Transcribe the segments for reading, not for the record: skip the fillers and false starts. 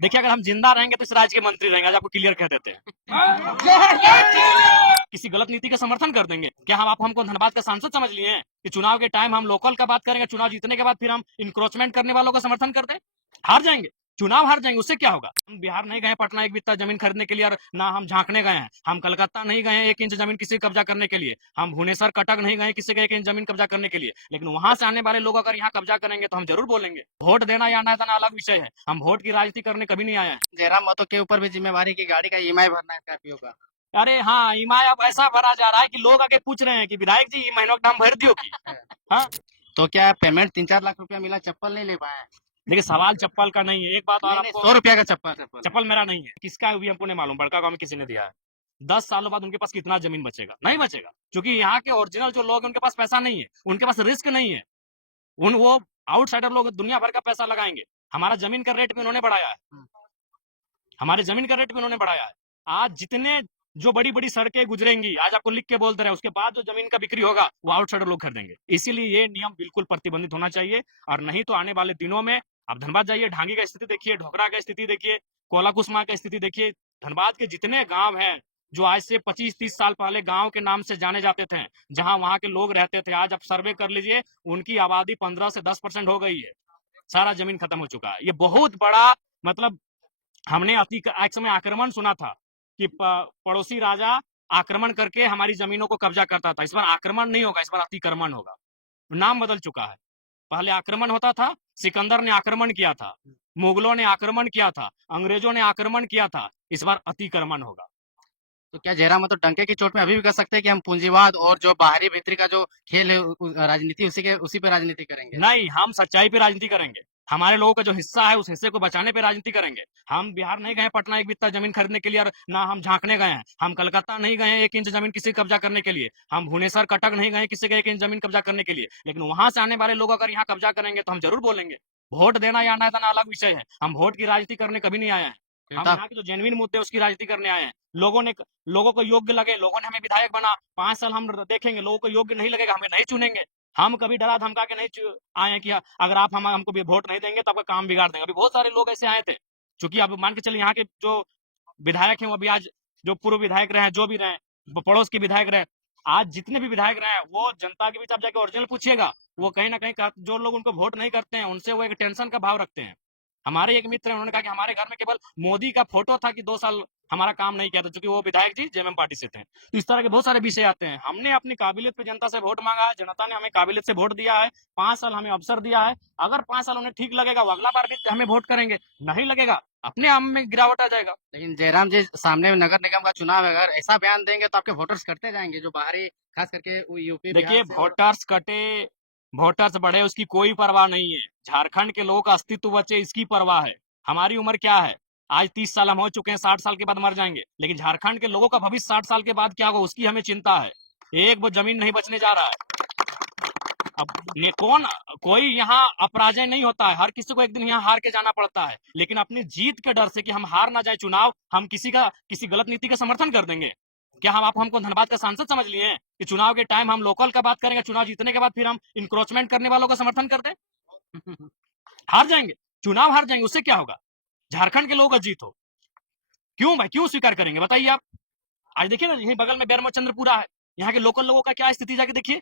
देखिए, अगर हम जिंदा रहेंगे तो इस राज्य के मंत्री रहेंगे, आज आपको क्लियर कह देते हैं। किसी गलत नीति का समर्थन कर देंगे क्या? हम आप हमको धनबाद का सांसद समझ लिए हैं कि चुनाव के टाइम हम लोकल का बात करेंगे, चुनाव जीतने के बाद फिर हम इंक्रोचमेंट करने वालों का समर्थन कर दें? हार जाएंगे, चुनाव हार जाएंगे, उससे क्या होगा? हम बिहार नहीं गए पटना एक बित्ता जमीन खरीदने के लिए, और ना हम झांकने गए हैं। हम कलकत्ता नहीं गए 1 इंच जमीन किसी कब्जा करने के लिए। हम भुवनेश्वर कटक नहीं गए किसी का 1 इंच जमीन कब्जा करने के लिए। लेकिन वहां से आने वाले लोग अगर यहाँ कब्जा करेंगे तो हम जरूर बोलेंगे। वोट देना या ना देना अलग विषय है, हम वोट की राजनीति करने कभी नहीं आए हैं। जयराम महतो के ऊपर भी जिम्मेवारी की गाड़ी का ईएमआई भरना है स्कॉर्पियो का। अरे हाँ, ईएमआई अब ऐसा भरा जा रहा है कि लोग आके पूछ रहे हैं कि विधायक जी महीनों का दाम भर दियो की। हाँ, तो क्या पेमेंट 3-4 लाख रुपया मिला, चप्पल नहीं ले पाए? देखिए सवाल चप्पल का नहीं है, एक बात और नहीं, आपको, 100 रुपया का चप्पल। चप्पल मेरा नहीं है, किसका भी हमको नहीं मालूम, बड़का गांव में किसी ने दिया है। 10 सालों बाद उनके पास कितना जमीन बचेगा? नहीं बचेगा, क्योंकि यहाँ के ओरिजिनल जो लोग हैं उनके पास पैसा नहीं है, उनके पास रिस्क नहीं है। उन वो आउटसाइडर लोग दुनिया भर का पैसा लगाएंगे। हमारा जमीन का रेट भी उन्होंने बढ़ाया है, हमारे जमीन का रेट भी उन्होंने बढ़ाया है। आज जितने जो बड़ी बड़ी सड़कें गुजरेंगी, आज आपको लिख के बोल दे रहे हैं, उसके बाद जो जमीन का बिक्री होगा वो आउटसाइडर लोग खरीदेंगे। इसीलिए ये नियम बिल्कुल प्रतिबंधित होना चाहिए, और नहीं तो आने वाले दिनों में आप धनबाद जाइए, ढांगी का स्थिति देखिए, ढोकरा का स्थिति देखिए, कोलाकुसमा का स्थिति देखिए। धनबाद के जितने गांव हैं जो आज से 25-30 साल पहले गांव के नाम से जाने जाते थे, जहां वहां के लोग रहते थे, आज आप सर्वे कर लीजिए, उनकी आबादी 15 से 10% हो गई है। सारा जमीन खत्म हो चुका है। ये बहुत बड़ा, मतलब हमने एक समय आक्रमण सुना था कि पड़ोसी राजा आक्रमण करके हमारी जमीनों को कब्जा करता था। इस बार आक्रमण नहीं होगा, इस बार अतिक्रमण होगा। नाम बदल चुका है। पहले आक्रमण होता था, सिकंदर ने आक्रमण किया था, मुगलों ने आक्रमण किया था, अंग्रेजों ने आक्रमण किया था। इस बार अतिक्रमण होगा। तो क्या जयराम महतो डंके की चोट में अभी भी कह सकते हैं कि हम पूंजीवाद और जो बाहरी भीतरी का जो खेल है, राजनीति उसी पे राजनीति करेंगे? नहीं, हम सच्चाई पे राजनीति करेंगे। हमारे लोगों का जो हिस्सा है उस हिस्से को बचाने पे राजनीति करेंगे। हम बिहार नहीं गए पटना एक बित्ता जमीन खरीदने के लिए, और ना हम झांकने गए हैं। हम कलकत्ता नहीं गए 1 इंच जमीन किसी कब्जा करने के लिए। हम भुवनेश्वर कटक नहीं गए किसी का 1 इंच जमीन कब्जा करने के लिए। लेकिन वहां से आने वाले लोग अगर यहाँ कब्जा करेंगे तो हम जरूर बोलेंगे। वोट देना या ना देना अलग विषय है, हम वोट की राजनीति करने कभी नहीं आए हैं। हम यहाँ के जो जेन्युइन मुद्दे उसकी राजनीति करने आए हैं। लोगों को योग्य लगे, लोगों ने हमें विधायक बना, 5 साल हम देखेंगे, लोगों को योग्य नहीं लगेगा, हमें नहीं चुनेंगे। हम कभी डरा धमका के नहीं आए हैं कि अगर आप हमको भी वोट नहीं देंगे तो आपका काम बिगाड़ देंगे। अभी बहुत सारे लोग ऐसे आए थे, चूंकि अब मान के चलिए यहाँ के जो विधायक हैं वो अभी आज जो पूर्व विधायक रहे हैं, जो भी रहे, पड़ोस के विधायक रहे, आज जितने भी विधायक रहे हैं, वो जनता के बीच आप जाके ओरिजिनल पूछिएगा, वो कहीं ना कहीं जो लोग उनको वोट नहीं करते हैं उनसे वो एक टेंशन का भाव रखते हैं। हमारे एक मित्र हैं, उन्होंने कहा कि हमारे घर में केवल मोदी का फोटो था कि 2 साल हमारा काम नहीं किया था, क्योंकि वो विधायक जी जेएमएम पार्टी से थे। तो इस तरह के बहुत सारे विषय आते हैं। हमने अपनी काबिलियत पे जनता से वोट मांगा है, जनता ने हमें काबिलियत से वोट दिया है, 5 साल हमें अवसर दिया है। अगर 5 साल उन्हें ठीक लगेगा वो अगला बार भी हमें वोट करेंगे, नहीं लगेगा अपने आप में गिरावट आ जाएगा। लेकिन जयराम जी, सामने नगर निगम का चुनाव है, अगर ऐसा बयान देंगे तो आपके वोटर्स करते जाएंगे, जो बाहरी खास करके यूपी देखिए, बिहार से। वोटर्स कटे वोटर्स बढ़े उसकी कोई परवाह नहीं है। झारखंड के लोगों का अस्तित्व बचे इसकी परवाह है। हमारी उम्र क्या है? आज 30 साल हम हो चुके हैं, 60 साल के बाद मर जाएंगे। लेकिन झारखंड के लोगों का भविष्य 60 साल के बाद क्या होगा उसकी हमें चिंता है। एक वो जमीन नहीं बचने जा रहा है। अब ये कोई यहाँ अपराजय नहीं होता है, हर किसी को एक दिन यहाँ हार के जाना पड़ता है। लेकिन अपनी जीत के डर से कि हम हार ना जाए चुनाव, हम किसी गलत नीति का समर्थन कर देंगे क्या? हम आप हमको धनबाद का सांसद समझ लिए हैं कि चुनाव के टाइम हम लोकल का बात करेंगे, चुनाव जीतने के बाद फिर हम इंक्रोचमेंट करने वालों का समर्थन कर दें? हार जाएंगे, चुनाव हार जाएंगे, उससे क्या होगा? झारखंड के लोगों का जीत हो, क्यों भाई, क्यों स्वीकार करेंगे बताइए आप? आज देखिए ना, यही बगल में बैरमचंद्रपुरा है, यहाँ के लोकल लोगों का क्या स्थिति जाके देखिए।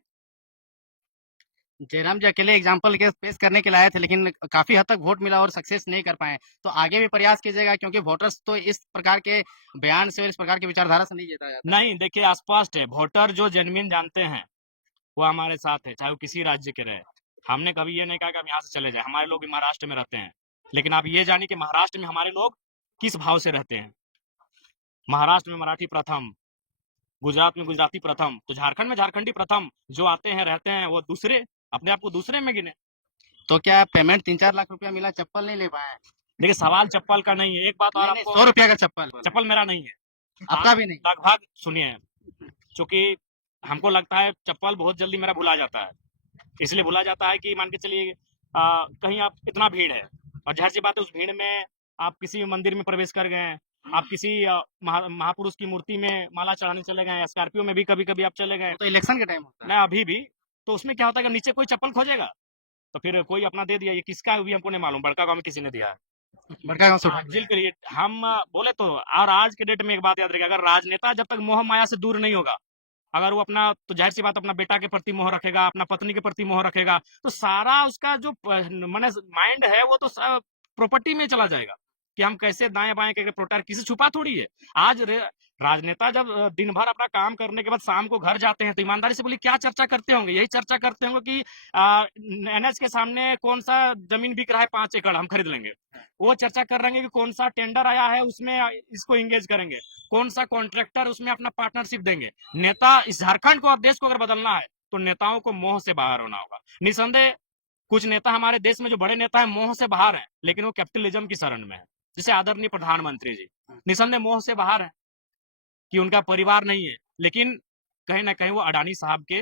जयराम जी अकेले एग्जाम्पल के पेश करने के लिए आए थे, लेकिन काफी हद तक वोट मिला और सक्सेस नहीं कर पाए। तो आगे भी प्रयास कीजिएगा, क्योंकि वोटर्स तो इस प्रकार के बयान से और इस प्रकार की विचारधारा से नहीं जीता जाता। नहीं, देखिए स्पष्ट है, वोटर जो जेन्युइन जानते हैं वो हमारे साथ है, चाहे वो किसी राज्य के रहे। हमने कभी ये नहीं कहा कि हम यहाँ से चले जाए। हमारे लोग भी महाराष्ट्र में रहते हैं, लेकिन आप ये जानिए कि महाराष्ट्र में हमारे लोग किस भाव से रहते हैं। महाराष्ट्र में मराठी प्रथम, गुजरात में गुजराती प्रथम, तो झारखंड में झारखंडी प्रथम। जो आते हैं रहते हैं वो दूसरे, अपने आप को दूसरे में गिने। तो क्या पेमेंट 3-4 लाख रुपया मिला, चप्पल नहीं ले पाए? देखिए, सवाल चप्पल का नहीं है, एक बात और आपको, 100 रुपया का चप्पल। चप्पल मेरा नहीं है। आपका भी नहीं? लगभग सुनिए, क्योंकि हमको लगता है चप्पल बहुत जल्दी मेरा भुला जाता है। इसलिए भुला जाता है कि मान के चलिए कहीं आप इतना भीड़ है, और जाहिर सी बात है उस भीड़ में आप किसी मंदिर में प्रवेश कर गए, आप किसी महापुरुष की मूर्ति में माला चढ़ाने चले गए, स्कॉर्पियो में भी कभी कभी आप चले गए, तो इलेक्शन के टाइम होता है ना अभी भी, तो उसमें क्या होता है कि नीचे कोई चप्पल खोजेगा, तो फिर कोई अपना दे दिया। ये किसका है भी हमको नहीं मालूम, बड़का गांव में किसी ने दिया है। बड़का गांव से उठा जिल क्रिएट हम बोले तो। और आज के डेट में एक बात याद रखिएगा, अगर राजनेता जब तक मोह माया से दूर नहीं होगा, अगर वो अपना, तो जाहिर सी बात अपना बेटा के प्रति मोह रखेगा, अपना पत्नी के प्रति मोह रखेगा, तो सारा उसका जो माने माइंड है वो तो प्रॉपर्टी में चला जाएगा कि हम कैसे दाएं बाएं करके प्रोटेक्ट, किसी छुपा थोड़ी है। आज राजनेता जब दिन भर अपना काम करने के बाद शाम को घर जाते हैं तो ईमानदारी से बोलिए क्या चर्चा करते होंगे? यही चर्चा करते होंगे कि एनएच के सामने कौन सा जमीन बिक रहा है 5 एकड़, हम खरीद लेंगे। वो चर्चा कर रहे हैं कि कौन सा टेंडर आया है उसमें इसको एंगेज करेंगे, कौन सा कॉन्ट्रैक्टर उसमें अपना पार्टनरशिप देंगे। नेता इस झारखंड को और देश को अगर बदलना है तो नेताओं को मोह से बाहर होना होगा। निसंदेह कुछ नेता हमारे देश में जो बड़े नेता है मोह से बाहर है, लेकिन वो कैपिटलिज्म की शरण में है। जैसे आदरणीय प्रधानमंत्री जी निसंदेह मोह से बाहर है कि उनका परिवार नहीं है, लेकिन कहीं ना कहीं वो अडानी साहब के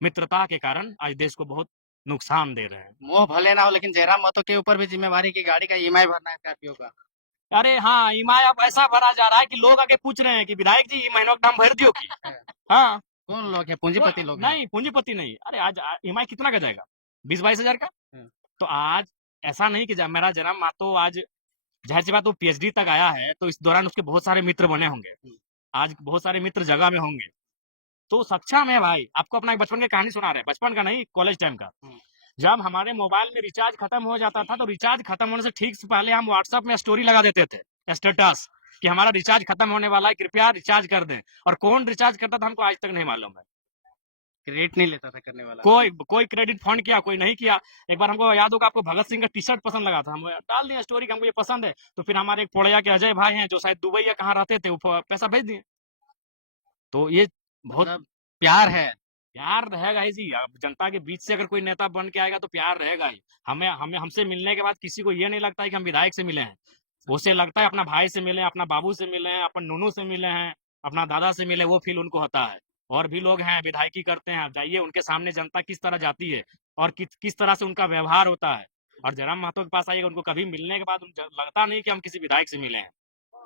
मित्रता के कारण आज देश को बहुत नुकसान दे रहे हैं। मोह भले ना हो, लेकिन जयराम महतो के ऊपर भी जिम्मेवारी की गाड़ी का ईएमआई भरना है स्कॉर्पियो का। अरे हाँ, ईएमआई अब ऐसा भरा जा रहा है कि लोग आके पूछ रहे हैं कि विधायक जी महीनों का दाम भर दियो की। हाँ, कौन लोग है? पूंजीपति लोग हैं। नहीं पूंजीपति नहीं। अरे आज ईएमआई कितना का जाएगा? 20-22 हजार का। तो आज ऐसा नहीं कि मेरा जयराम महतो आज जाहिर सी बात वो पीएचडी तक आया है, तो इस दौरान उसके बहुत सारे मित्र बने होंगे, आज बहुत सारे मित्र जगह में होंगे, तो सक्षम है भाई। आपको अपना एक बचपन की कहानी सुना रहे हैं, बचपन का नहीं, कॉलेज टाइम का। जब हमारे मोबाइल में रिचार्ज खत्म हो जाता था तो रिचार्ज खत्म होने से ठीक से पहले हम व्हाट्सएप में स्टोरी लगा देते थे, स्टेटस, कि हमारा रिचार्ज खत्म होने वाला है, कृपया रिचार्ज कर दें। और कौन रिचार्ज करता था हमको आज तक नहीं मालूम है। क्रेडिट नहीं लेता था करने वाला। कोई क्रेडिट फंड किया, कोई नहीं किया। एक बार हमको याद होगा, आपको भगत सिंह का टी शर्ट पसंद लगा था, हम डाल दिए स्टोरी कि हमको ये पसंद है। तो फिर हमारे एक पोड़ैया के अजय भाई हैं जो शायद दुबई या कहाँ रहते थे, वो पैसा भेज दिए। तो ये बहुत मतलब प्यार है। प्यार रहेगा ही जी। अब जनता के बीच से अगर कोई नेता बन के आएगा तो प्यार रहेगा ही। हमें हमें हमसे मिलने के बाद किसी को ये नहीं लगता है कि हम विधायक से मिले हैं, उसे लगता है अपना भाई से मिले, अपना बाबू से मिले हैं, अपन नूनू से मिले हैं, अपना दादा से मिले, वो फील उनको होता है। और भी लोग हैं विधायकी करते हैं, आप जाइए उनके सामने जनता किस तरह जाती है और किस तरह से उनका व्यवहार होता है। और जयराम महतो के पास आइएगा, उनको कभी मिलने के बाद लगता नहीं कि हम किसी विधायक से मिले हैं।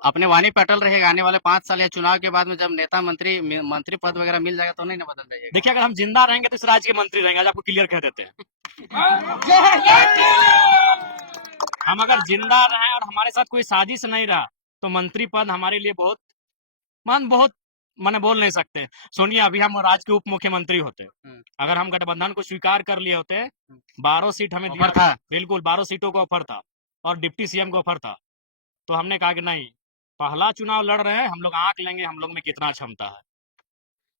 अपने वाणी पे अटल रहेगा, आने वाले 5 साल या चुनाव के बाद में जब नेता मंत्री पद वगैरह मिल जाएगा तो नहीं ना बदल जाएगा? देखिए, अगर हम जिंदा रहेंगे तो इस राज्य के मंत्री रहेंगे, आज आपको क्लियर कह देते हैं। हम अगर जिंदा रहे और हमारे साथ कोई साजिश नहीं रहा तो मंत्री पद हमारे लिए बहुत मैंने बोल नहीं सकते। सुनिए, अभी हम राज्य के उप मुख्यमंत्री होते, अगर हम गठबंधन को स्वीकार कर लिए होते, 12 सीट हमें दिया था, बिल्कुल 12 सीटों का ऑफर था और डिप्टी सीएम का ऑफर था, तो हमने कहा कि नहीं, पहला चुनाव लड़ रहे हैं हम लोग, आंक लेंगे हम लोग में कितना क्षमता है।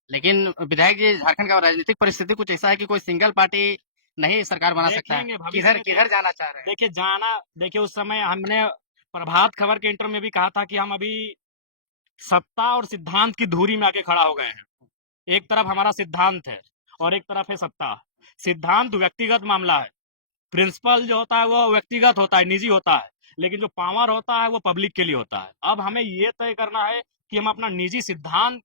लेकिन विधायक जी, झारखंड का राजनीतिक परिस्थिति कुछ ऐसा है कि कोई सिंगल पार्टी नहीं सरकार बना सकता है। किधर जाना चाह रहे हैं? देखिए उस समय हमने प्रभात खबर के इंटरव्यू में भी कहा था कि हम अभी सत्ता और सिद्धांत की धुरी में आके खड़ा हो गए हैं। एक तरफ हमारा सिद्धांत है और एक तरफ है सत्ता। सिद्धांत व्यक्तिगत मामला है, प्रिंसिपल जो होता है वो व्यक्तिगत होता है, निजी होता है, लेकिन जो पावर होता है वो पब्लिक के लिए होता है। अब हमें ये तय करना है कि हम अपना निजी सिद्धांत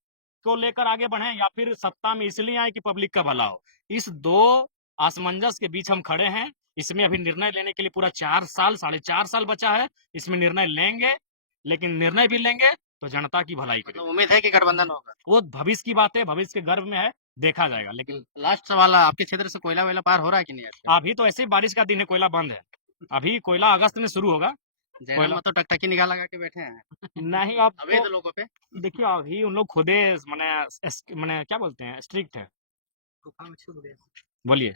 को लेकर आगे बढ़े या फिर सत्ता में इसलिए आए कि पब्लिक का भला हो। इस दो असमंजस के बीच हम खड़े हैं। इसमें अभी निर्णय लेने के लिए पूरा 4 साल 4.5 साल बचा है। इसमें निर्णय लेंगे, लेकिन निर्णय भी लेंगे तो जनता की भलाई करेंगे। तो उम्मीद है कि गठबंधन होगा। वो भविष्य की बात है, भविष्य के गर्भ में है, देखा जाएगा। लेकिन लास्ट सवाल, आपके क्षेत्र से कोयला वेला पार हो रहा है कि नहीं? अभी तो ऐसे ही बारिश का दिन है, कोयला बंद है। अभी कोयला अगस्त में शुरू होगा। जयराम तो टकटकी निगाह लगा के बैठे हैं। नहीं, अब अवैध लोगों पे देखिए अभी उन लोग खुदे मैंने क्या बोलते हैं, स्ट्रिक्ट है। बोलिए।